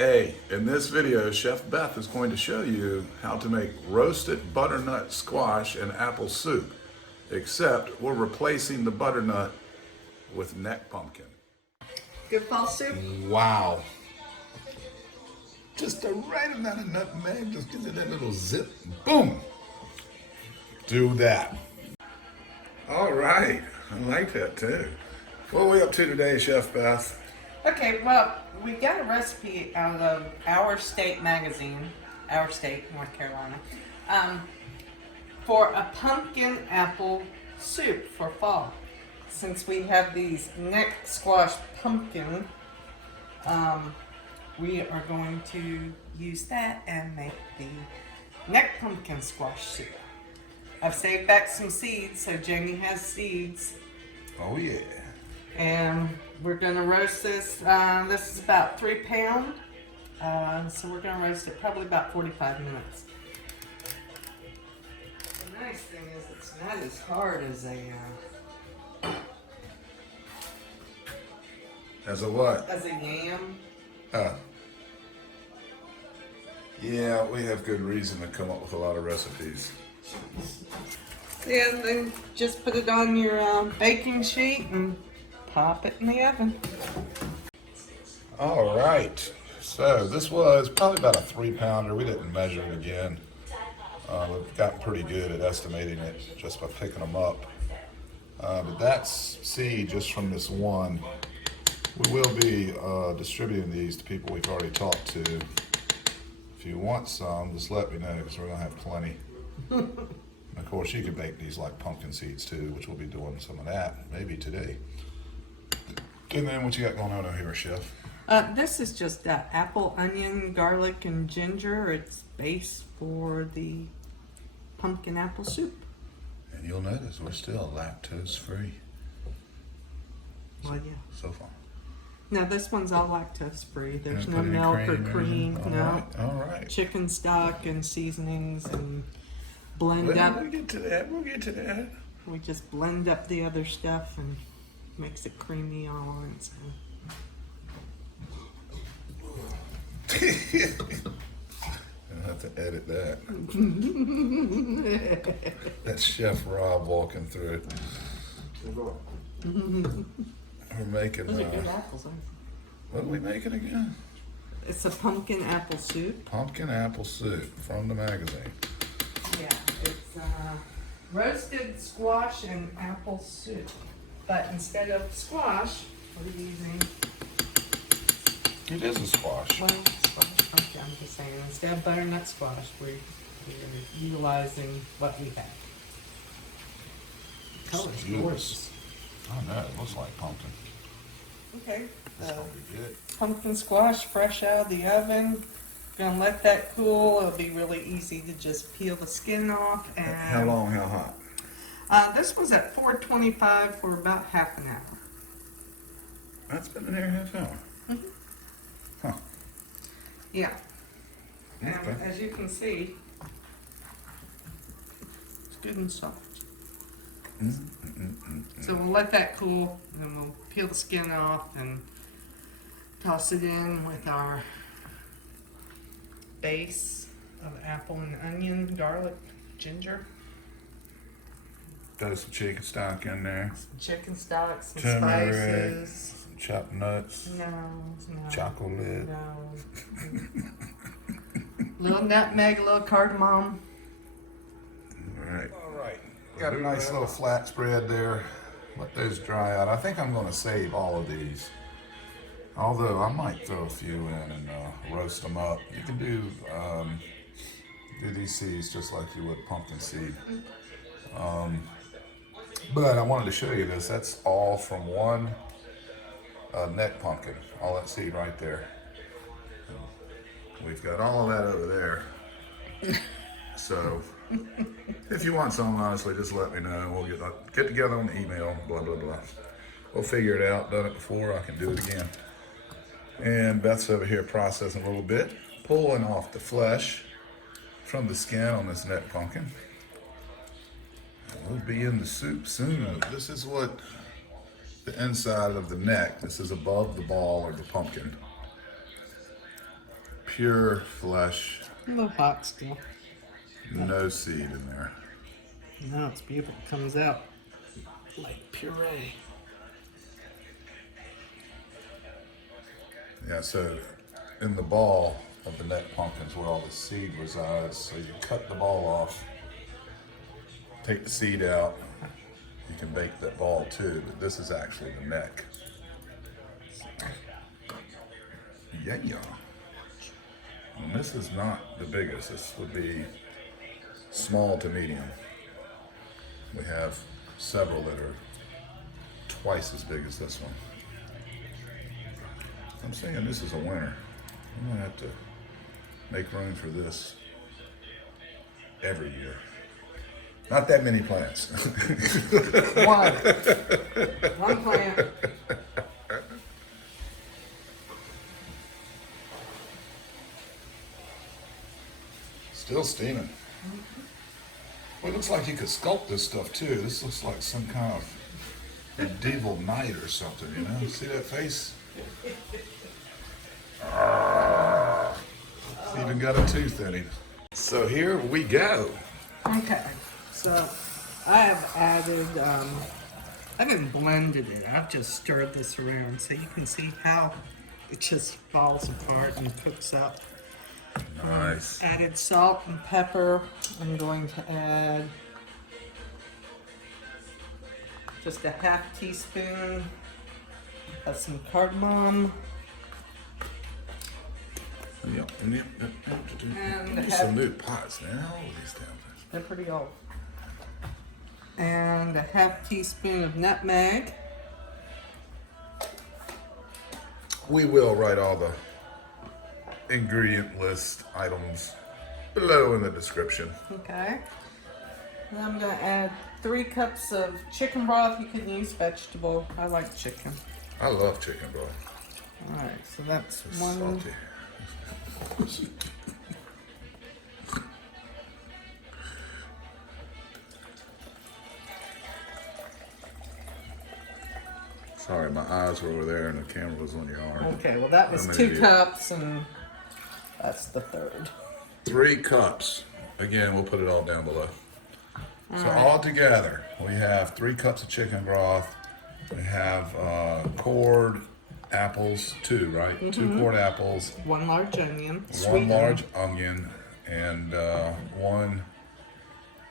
Hey, in this video, Chef Beth is going to show you how to make roasted butternut squash and apple soup, except we're replacing the butternut with neck pumpkin. Good fall soup? Wow. Just the right amount of nutmeg, just gives it that little zip. Boom. Do that. All right. I like that too. What are we up to today, Chef Beth? Okay, well, we got a recipe out of Our State magazine, Our State, North Carolina, for a pumpkin apple soup for fall. Since we have these neck squash pumpkin, we are going to use that and make the neck pumpkin squash soup. I've saved back some seeds, so Jamie has seeds. Oh yeah. And we're gonna roast this. This is about 3 pounds. So we're gonna roast it probably about 45 minutes. The nice thing is it's not as hard as As a what? a yam. Yeah, we have good reason to come up with a lot of recipes. And then just put it on your baking sheet and pop it in the oven. All right, so this was probably about a 3-pounder. We didn't measure it again. We've gotten pretty good at estimating it just by picking them up. But that's seed just from this one. We will be distributing these to people we've already talked to. If you want some, just let me know because we're gonna have plenty. Of course, you can make these like pumpkin seeds too, which we'll be doing some of that maybe today. And then what you got going on over here, Chef? This is just apple, onion, garlic, and ginger. It's base for the pumpkin apple soup. And you'll notice we're still lactose free. Well, yeah. So far. No, this one's all lactose free. There's And no put any milk or cream in? cream. No. All right. Chicken stock and seasonings and blend up. We'll get to that. We'll get to that. We just blend up the other stuff and makes it creamy all on its own. I'll have to edit that. That's Chef Rob walking through. We're making. Those are good apples, aren't What are we making again? they? It's a pumpkin apple soup. Pumpkin apple soup from the magazine. Yeah, it's roasted squash and apple soup. But instead of squash, we're using, It is a squash. well, squash. Okay, I'm just saying, instead of butternut squash, we're utilizing what we have. Color's Yes. gorgeous. I know, it looks like pumpkin. Okay, That's gonna be good. pumpkin squash fresh out of the oven. Gonna let that cool. It'll be really easy to just peel the skin off. And How long, how hot? This was at 425 for about half an hour. That's been in there half hour. Huh. Yeah. And Okay. as you can see, it's good and soft. So we'll let that cool, and then we'll peel the skin off and toss it in with our base of apple and onion, garlic, ginger, Throw some chicken stock in there. some chicken stock, some Turmeric. spices. Some chopped nuts. No. Chocolate. No. Little nutmeg, a little cardamom. All right. Got a nice little flat spread there. Let those dry out. I think I'm going to save all of these. Although I might throw a few in and roast them up. You can do these seeds just like you would pumpkin seed. But I wanted to show you this. That's all from one neck pumpkin. All that seed right there. We've got all of that over there. So if you want some, honestly, just let me know. We'll get together on the email, blah, blah, blah. We'll figure it out. Done it before, I can do it again. And Beth's over here processing a little bit, pulling off the flesh from the skin on this neck pumpkin. We'll be in the soup soon. This is what the inside of the neck, this is above the ball or the pumpkin. pure flesh, A little hot still. no seed in there. No, it's beautiful. It comes out like puree. Yeah, so in the ball of the neck pumpkins where all the seed resides, so you cut the ball off, take the seed out, you can bake that ball too, but this is actually the neck. Yeah. And this is not the biggest, this would be small to medium. We have several that are twice as big as this one. I'm saying this is a winner. I'm gonna have to make room for this every year. Not that many plants. One. One plant. Still steaming. Well, it looks like you could sculpt this stuff too. This looks like some kind of medieval knight or something, you know? See that face? It's even got a tooth in him. So here we go. Okay, so I have added, I haven't blended it, I've just stirred this around so you can see how it just falls apart and cooks up. Nice. Added salt and pepper. I'm going to add just a half teaspoon of some cardamom. Yep. And Use some new pots now. All these damn things. They're pretty old. And a half teaspoon of nutmeg. We will write all the ingredient list items below in the description. Okay. And I'm going to add 3 cups of chicken broth. You can use vegetable. I like chicken. I love chicken broth. Alright, so that's It's one. salty. Sorry, my eyes were over there and the camera was on your arm. Okay, well that was I'm an 2 idiot. cups and that's the third. 3 cups. Again, we'll put it all down below. So right. all together, we have 3 cups of chicken broth. We have cored apples, 2, right? 2 cored apples, 1 large onion. 1 sweetened. large onion, and 1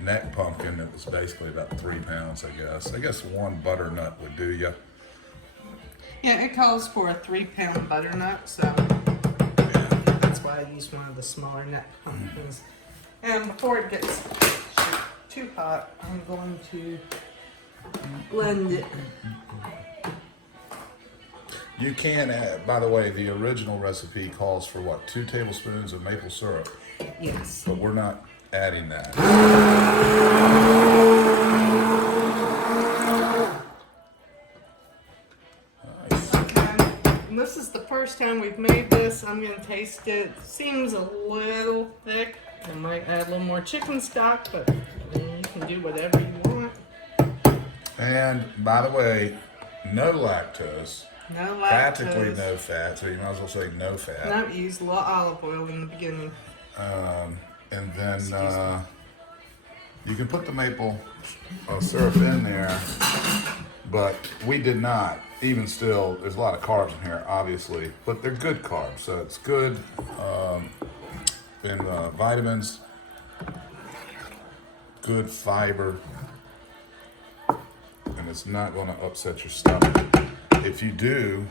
neck pumpkin that was basically about 3 pounds, I guess. I guess 1 butternut would do ya. Yeah, it calls for a 3-pound butternut, so Yeah. that's why I used one of the smaller neck pumpkins. And before it gets too hot, I'm going to blend it. You can add, by the way, the original recipe calls for what, 2 tablespoons of maple syrup, Yes. but we're not adding that. Nice. And this is the first time we've made this. I'm going to taste it. Seems a little thick. I might add a little more chicken stock, but you can do whatever you want. And by the way, no lactose, No practically lactose. no fat, so you might as well say no fat. And I've used a little olive oil in the beginning. And then you can put the maple syrup in there, but we did not. Even still, there's a lot of carbs in here, obviously, but they're good carbs, so it's good in vitamins, good fiber, and it's not going to upset your stomach. If you do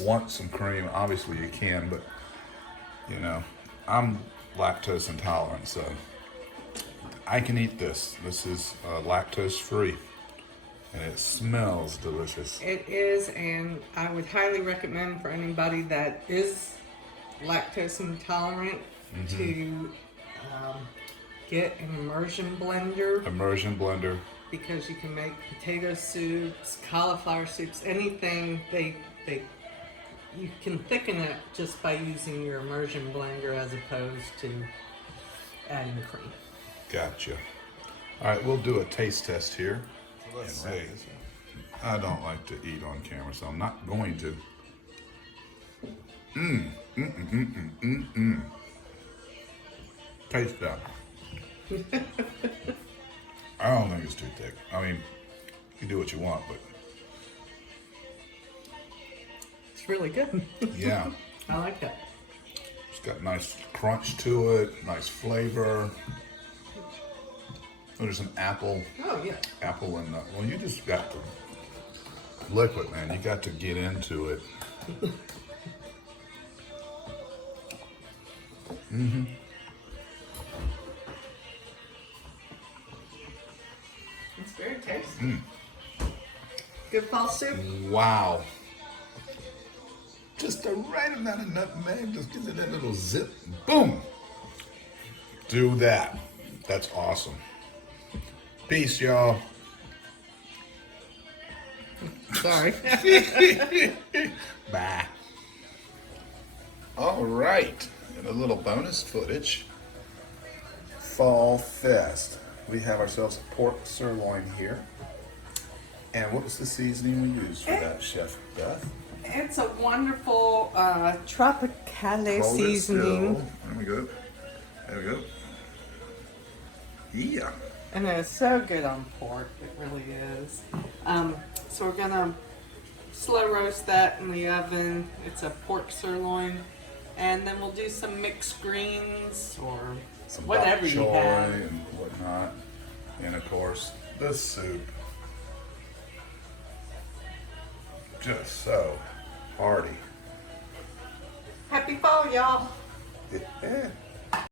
want some cream, obviously you can, but you know, I'm lactose intolerant, so I can eat this. This is lactose free, and it smells delicious. It is, and I would highly recommend for anybody that is lactose intolerant to get an immersion blender, Immersion blender. because you can make potato soups, cauliflower soups, anything. You can thicken it just by using your immersion blender as opposed to adding cream. Gotcha. All right, we'll do a taste test here. And hey, I don't like to eat on camera, so I'm not going to. Taste that. I don't think it's too thick. I mean, you do what you want, but It's really good. yeah. I like that. It's got nice crunch to it, nice flavor. Oh, there's some apple. Oh yeah. Apple and well, you just got the liquid, man. You got to get into it. It's very tasty. Good fall soup. Wow. Just the right amount of nutmeg. Just give it that little zip. Boom. Do that. That's awesome. Peace, y'all. Sorry. Bye. All right. And a little bonus footage. Fall Fest. We have ourselves a pork sirloin here. And what was the seasoning we used for that, Chef Beth? It's a wonderful tropicale Hold it seasoning. still. There we go. There we go. Yeah. And it's so good on pork, it really is. So we're gonna slow roast that in the oven. It's a pork sirloin. And then we'll do some mixed greens or Some whatever bok you choy have. and whatnot. And of course, the soup. Just so hearty. Happy fall, y'all. Yeah.